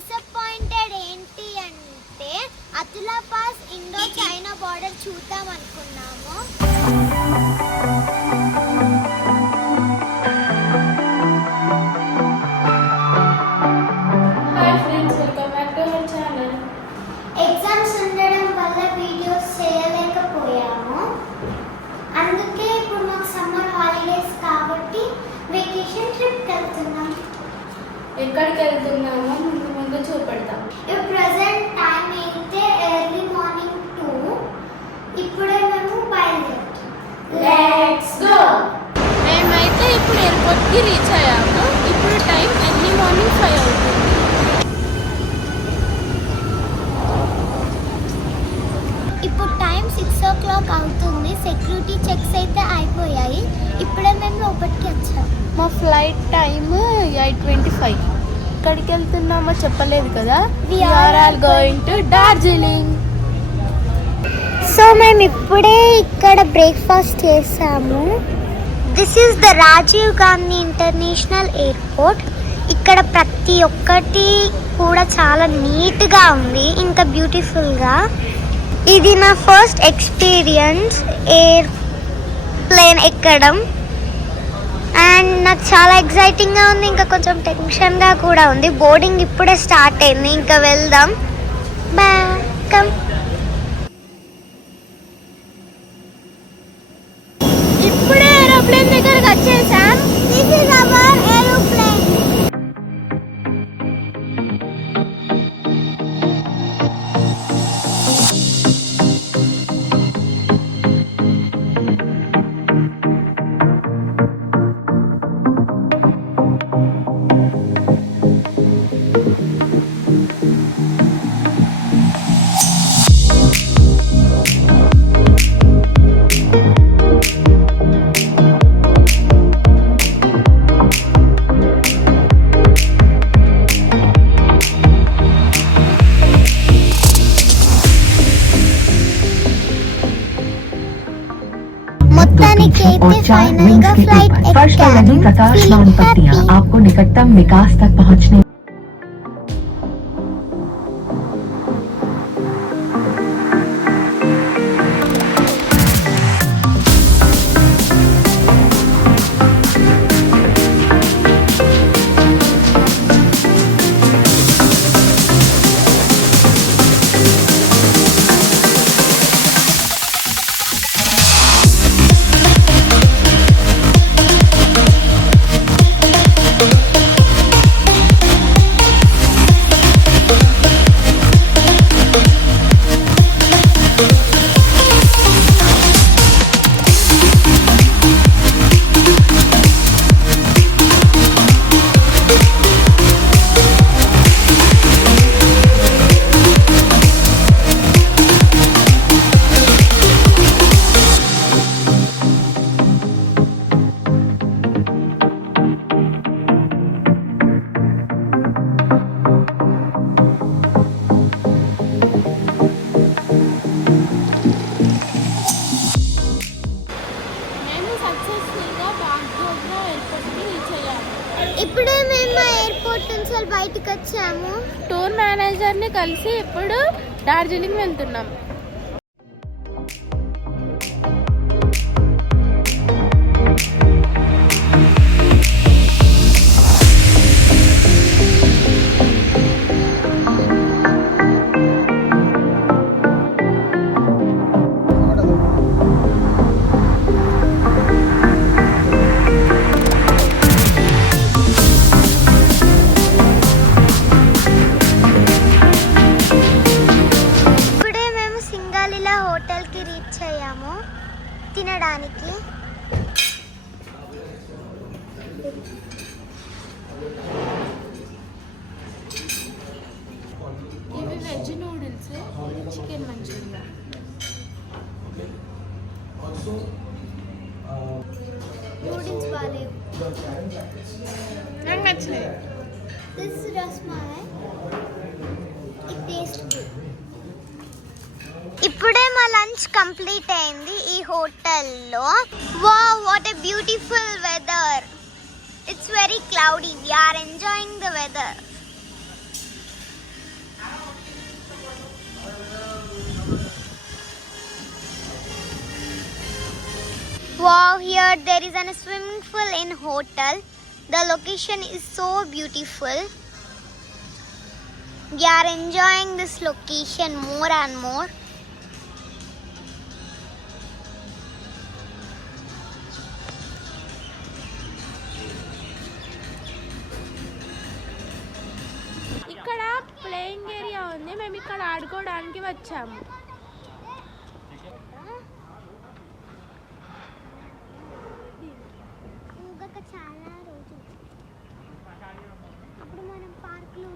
డిసప్పాయింటెడ్ ఏంటి అంటే అతులా పాస్ ఇండో చైనా బార్డర్ చూద్దాం అనుకున్నాము. ఎగ్జామ్స్ ఉండడం వల్ల వీడియోస్ చేయలేకపోయాము. అందుకే ఇప్పుడు మాకు సమ్మర్ హాలిడేస్ కాబట్టి వెకేషన్ ట్రిప్కి వెళ్తున్నాం. ఎక్కడికి వెళ్తున్నామో ముందు చూపెడతాం. ఇప్పుడు ప్రజెంట్ టైం అయితే ఎర్లీ మార్నింగ్ 2. ఇప్పుడే మేము బయలుదేరుతాం. Let's go. మేమైతే ఇప్పుడు ఎయిర్పోర్ట్కి రీచ్ అయ్యాము. ఇప్పుడు టైం ఎర్లీ మార్నింగ్ 5 అవుతుంది. ఇప్పుడు టైం 6 o'clock అవుతుంది. సెక్యూరిటీ చెక్స్ అయితే అయిపోయాయి. ఇప్పుడే మేము లోపలికి వచ్చాము. మా ఫ్లైట్ టైమ్ 8:25. ఎక్కడికి వెళ్తున్నామో చెప్పలేదు కదా. We are all going to Darjeeling. So మేము ఇప్పుడే ఇక్కడ బ్రేక్ఫాస్ట్ చేసాము. This is the Rajiv Gandhi international airport. ఇక్కడ ప్రతి ఒక్కటి కూడా చాలా నీట్గా ఉంది, ఇంకా బ్యూటిఫుల్గా. ఇది నా ఫస్ట్ ఎక్స్పీరియన్స్ ఎయిర్ప్లేన్ ఎక్కడం. అండ్ నాకు చాలా ఎక్సైటింగ్గా ఉంది, ఇంకా కొంచెం టెన్షన్గా కూడా ఉంది. బోర్డింగ్ ఇప్పుడే స్టార్ట్ అయింది, ఇంకా వెళ్దాం. కమ్. ఇప్పుడే ఏరోప్లేన్ దగ్గరకు వచ్చేసాం. This is our aeroplane. और 4 विंग्स के ऊपर फर्श पर लगी प्रकाशमान पट्टियां आपको निकटतम विकास तक पहुंचने ఇప్పుడే మేము మా ఎయిర్పోర్ట్ నుంచి బయటకు వచ్చాము. టూర్ మేనేజర్ని కలిసి ఇప్పుడు డార్జిలింగ్ వెళ్తున్నాం. తినడానికి ఇవి veg noodles, chicken manchurian. Noodles బాలేవు, నాకు నచ్చలేదు. This rasmalai it taste good. ఇప్పుడే మా లంచ్ కంప్లీట్ అయింది ఈ హోటల్లో. Wow, what a beautiful weather. It's very cloudy. We are enjoying the weather. Wow, here there is a swimming pool in hotel. The location is so beautiful. We are enjoying this location more and more. ఇక్కడ playing area ఉంది, మేము ఇక్కడ ఆడుకోవడానికి వచ్చాము. చాలా రోజులు అప్పుడు మనం పార్క్లో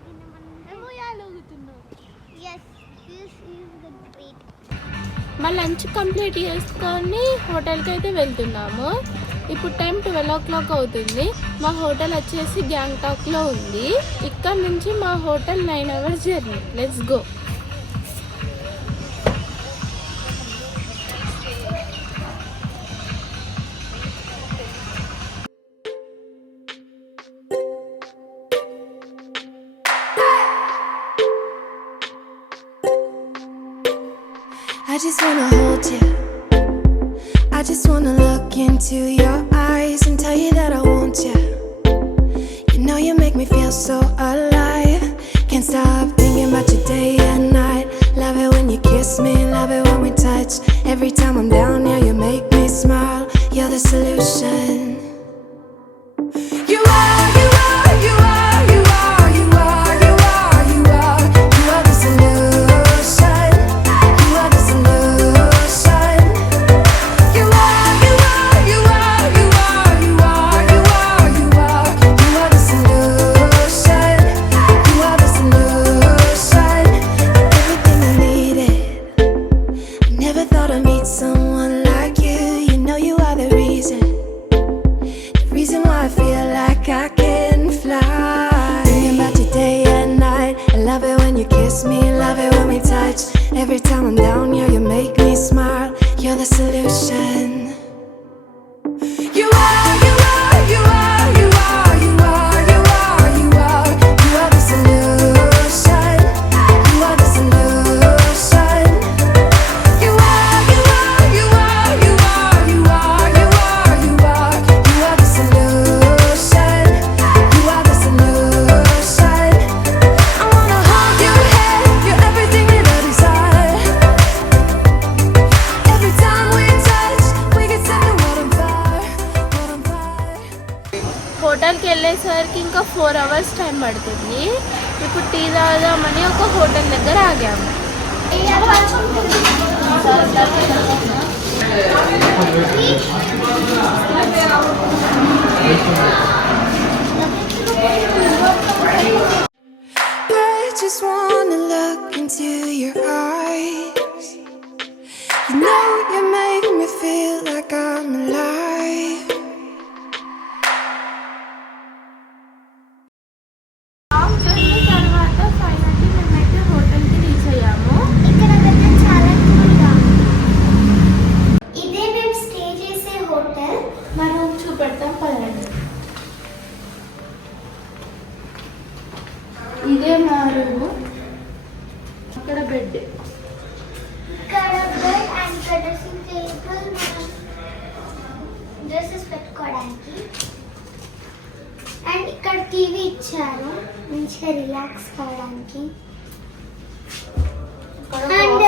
మా లంచ్ కంప్లీట్ చేసుకొని హోటల్కి అయితే వెళ్తున్నాము. ఇప్పుడు టైం 12 o'clock అవుతుంది. మా హోటల్ వచ్చేసి గ్యాంగ్టాక్లో ఉంది. ఇక్కడ నుంచి మా హోటల్ 9 hours journey. Let's go. I just wanna hold you. I just wanna look into your eyes and tell you that I want you. You know you make me feel so alive. Can't stop thinking about you day and night. Love it when you kiss me, love it when we touch. Every time I'm down, yeah, you make me smile. You're the solution. You are, you are, you are, you are, you are, you are, you are. You are the solution. You are the solution. You are, you are, you are, you are, you are, you are, you are. You are the solution. You are the solution. Everything I needed. I never thought I'd meet someone like you. You know you are the reason. The reason why I feel like I can fly. Thinking about you day and night. I love it when you kiss me, love it when we touch. Every time I'm down, yeah, you make me smile. You're the solution. You are, you are, you are, you are, you are, you are, you are. You are the solution. You are the solution. You are, you are, you are, you are, you are, you are, you are. You are the solution. You are the solution. I wanna hold your head. You're everything that I desire. Every time we touch, we get set the world on fire, world on fire. హోటల్కి వెళ్ళేసరికి ఇంకా 4 hours time పడుతుంది. ఇప్పుడు టీ తాగుదామని ఒక హోటల్ దగ్గర ఆగాము. I just wanna look into your eyes. You know you make me feel like I'm alive. తర్వాత ఫైనల్లీ మేమైతే హోటల్కి రీచ్ అయ్యాము. ఇక్కడ వెదర్ చాలా కూల్గా ఉంది. ఇదే మేము స్టే చేసే హోటల్. మా రూమ్ చూపెడతాం పదండి. ఇదే మా రూము. అక్కడ బెడ్. ఇక్కడ బెడ్ అండ్ ఇక్కడ డ్రెస్సింగ్ టేబుల్, డ్రెస్సెస్ పెట్టుకోవడానికి. అండ్ ఇక్కడ టీవీ ఇచ్చారు మంచిగా రిలాక్స్ కావడానికి. అండ్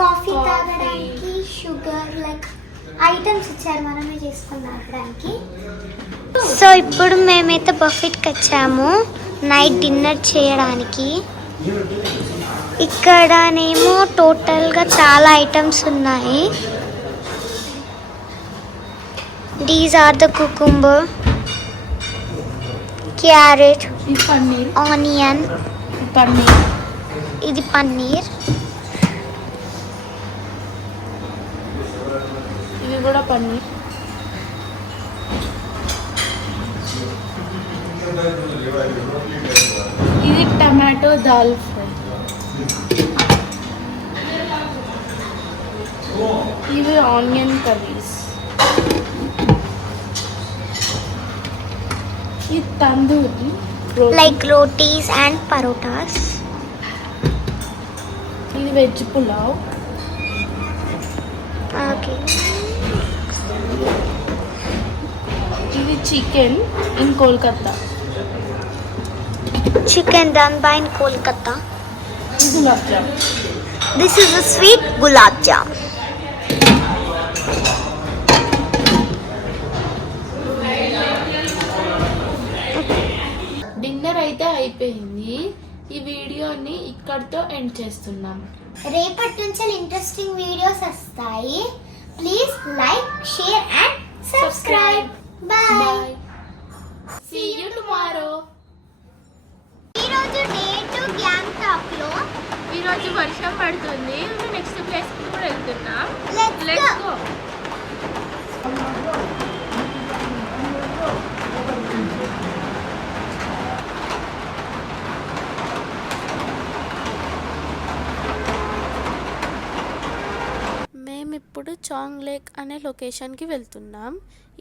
కాఫీ తాగడానికి షుగర్ లైక్ ఐటమ్స్ ఇచ్చారు, మనమే చేసుకొని తాగడానికి. సో ఇప్పుడు మేమైతే బఫెట్కి వచ్చాము నైట్ డిన్నర్ చేయడానికి. ఇక్కడనేమో టోటల్గా చాలా ఐటమ్స్ ఉన్నాయి. These are the cucumber, carrot, ఈ పన్నీర్, ఆనియన్, పన్నీర్, ఇది పన్నీర్, ఇది కూడా పన్నీర్. ఇది టమాటో దాల్ ఫ్రై. ఇవి ఆనియన్ కర్రీస్. ఇది తందూరి లైక్ రోటీస్ అండ్ పరోటాస్. ఇది veg pulao. Okay chicken in Kolkata. Chicken done by in Kolkata. Gulab jam. This is a sweet gulab jam. Dinner అయితే అయిపోయింది. ఈ వీడియోని ఇక్కడితో ఎండ్ చేస్తున్నాం. రేపటి నుంచి ఇంట్రెస్టింగ్ వీడియోస్ వస్తాయి. Please like, share and subscribe. Bye. See you tomorrow. ఈరోజు డే 2 గ్యాంగ్టాక్ లో. ఈరోజు వర్షం పడుతుంది. నెక్స్ట్ ప్లేస్ కి కూడా వెళ్తున్నాం. Let's go. మేమిప్పుడు చాంగ్ లేక్ అనే లొకేషన్కి వెళ్తున్నాం.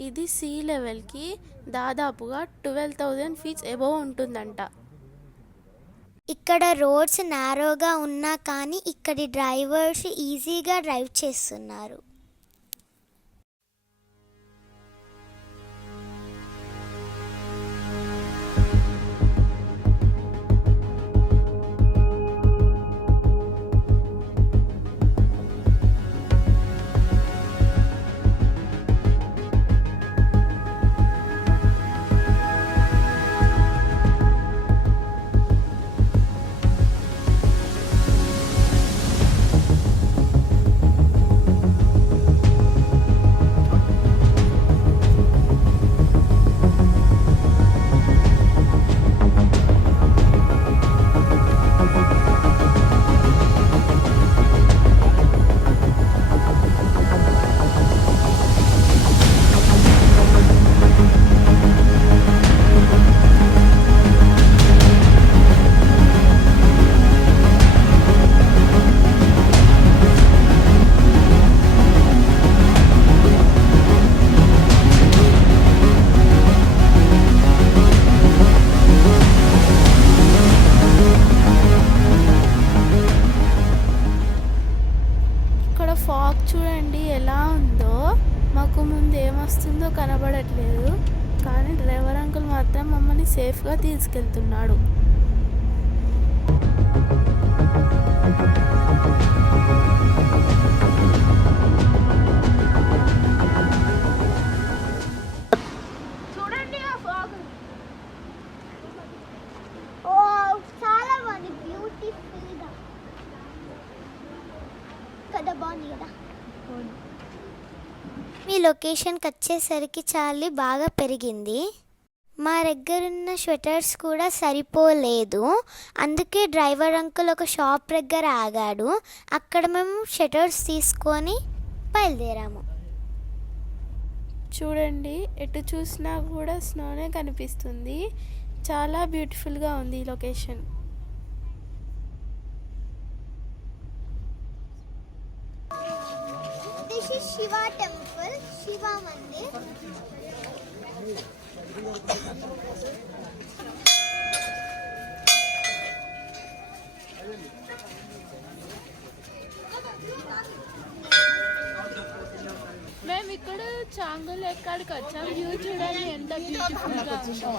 ఇది సీ లెవెల్కి దాదాపుగా 12,000 ఫీట్స్ ఎబోవ్ ఉంటుందంట. ఇక్కడ రోడ్స్ నారోగా ఉన్నా కానీ ఇక్కడి డ్రైవర్స్ ఈజీగా డ్రైవ్ చేస్తున్నారు. ఫాగ్ చూడండి ఎలా ఉందో. మాకు ముందు ఏమొస్తుందో కనబడట్లేదు, కానీ డ్రైవర్ అంకుల్ మాత్రం మమ్మల్ని సేఫ్గా తీసుకెళ్తున్నాడు. చూడండి ఆ ఫాగ్. ఓ చాలా బాగుంది, బ్యూటిఫుల్ గా కదా. బాగుంది కదా. మీ లొకేషన్కి వచ్చేసరికి చాలి బాగా పెరిగింది. మా దగ్గరున్న స్వెటర్స్ కూడా సరిపోలేదు, అందుకే డ్రైవర్ అంకుల్ ఒక షాప్ దగ్గర ఆగాడు. అక్కడ మేము స్వెటర్స్ తీసుకొని బయలుదేరాము. చూడండి, ఎటు చూసినా కూడా స్నోనే కనిపిస్తుంది. చాలా బ్యూటిఫుల్గా ఉంది ఈ location. This is Shiva temple, Shiva mandir. మేము ఇక్కడ చాంగుల్ ఎక్కడికి వచ్చాం. వ్యూ చూడండి ఎంత బ్యూటిఫుల్గా ఉందో.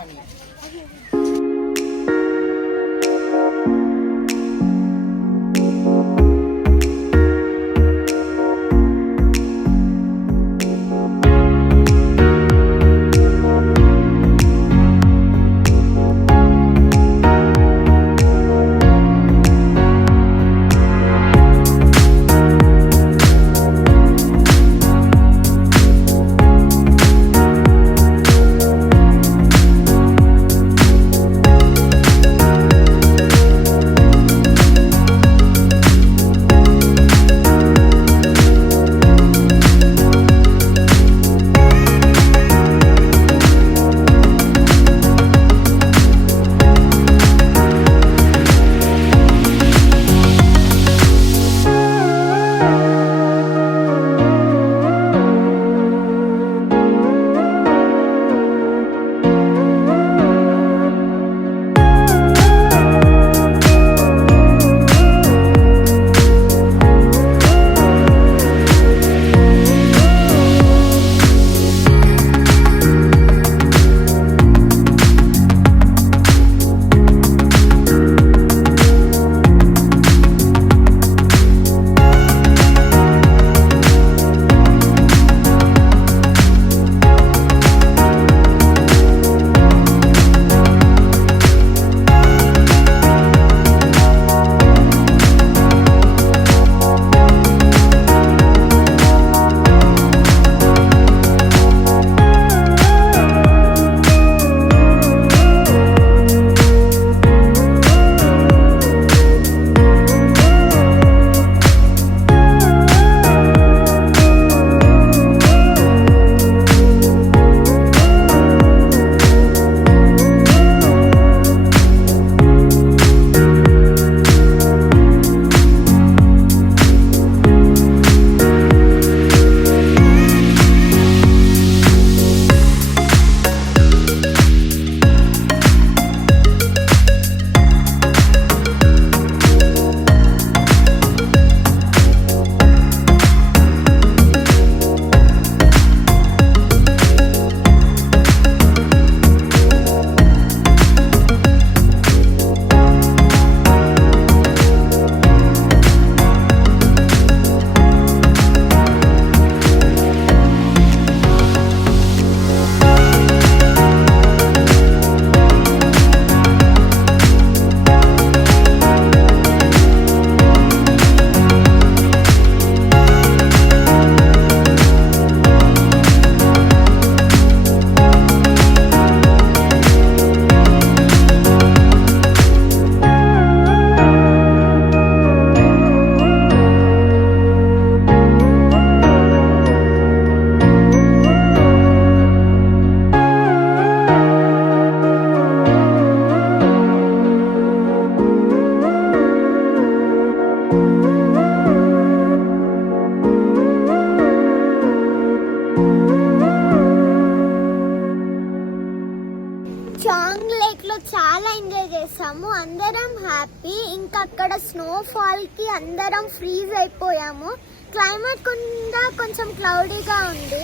ఎంజాయ్ చేసాము, అందరం హ్యాపీ. ఇంకా అక్కడ స్నోఫాల్కి అందరం ఫ్రీజ్ అయిపోయాము. క్లైమేట్ కూడా కొంచెం క్లౌడీగా ఉంది.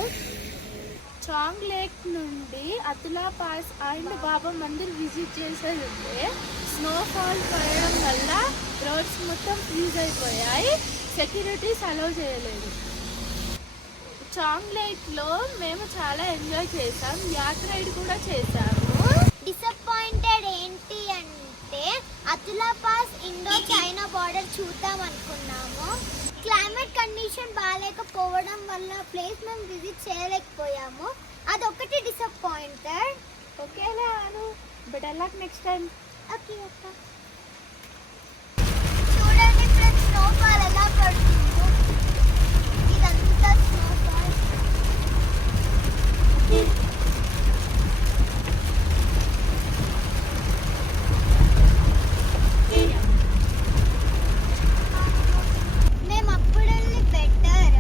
చాంగ్ లేక్ నుండి Atula pass and Baba Mandir visit చేసేది ఉంటే స్నోఫాల్ పడడం వల్ల రోడ్స్ మొత్తం ఫ్రీజ్ అయిపోయాయి, సెక్యూరిటీస్ అలౌ చేయలేదు. చాంగ్ లేక్లో మేము చాలా ఎంజాయ్ చేసాం, యాక్ రైడ్ కూడా చేసాము. డిసప్పాయింటెడ్ ఏంటి అంటే అతులా పాస్ ఇండో చైనా బార్డర్ చూద్దాం అనుకున్నాము. క్లైమేట్ కండిషన్ బాగాలేకపోవడం వల్ల ప్లేస్ మేము విజిట్ చేయలేకపోయాము. అదొకటి డిసప్పాయింటెడ్. ఓకేలే అను, better luck next time. Okay అక్క. చూడండి ఫ్రెండ్స్, స్నోఫాల్ ఎలా పడుతుందో. ఇదంతా స్నోఫాల్. మేము అప్పుడెళ్ళి బెటర్,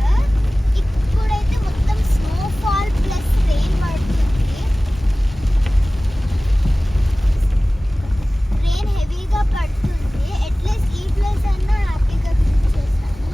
ఇప్పుడైతే మొత్తం స్నోఫాల్ ప్లస్ రెయిన్ పడుతుంది. రెయిన్ హెవీగా పడుతుంది. అట్లీస్ట్ ఈ ప్లేస్ అన్నా హ్యాపీగా విజిట్ చేస్తాను.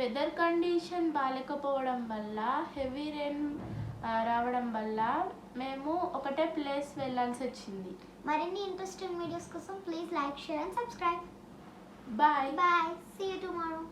వెదర్ కండిషన్ బాగాలేకపోవడం వల్ల, హెవీ రెయిన్ రావడం వల్ల మేము ఒకటే ప్లేస్ వెళ్ళాల్సి వచ్చింది. మరిన్ని ఇంట్రెస్టింగ్ వీడియోస్ కోసం please like, share and subscribe. Bye. Bye. See you tomorrow.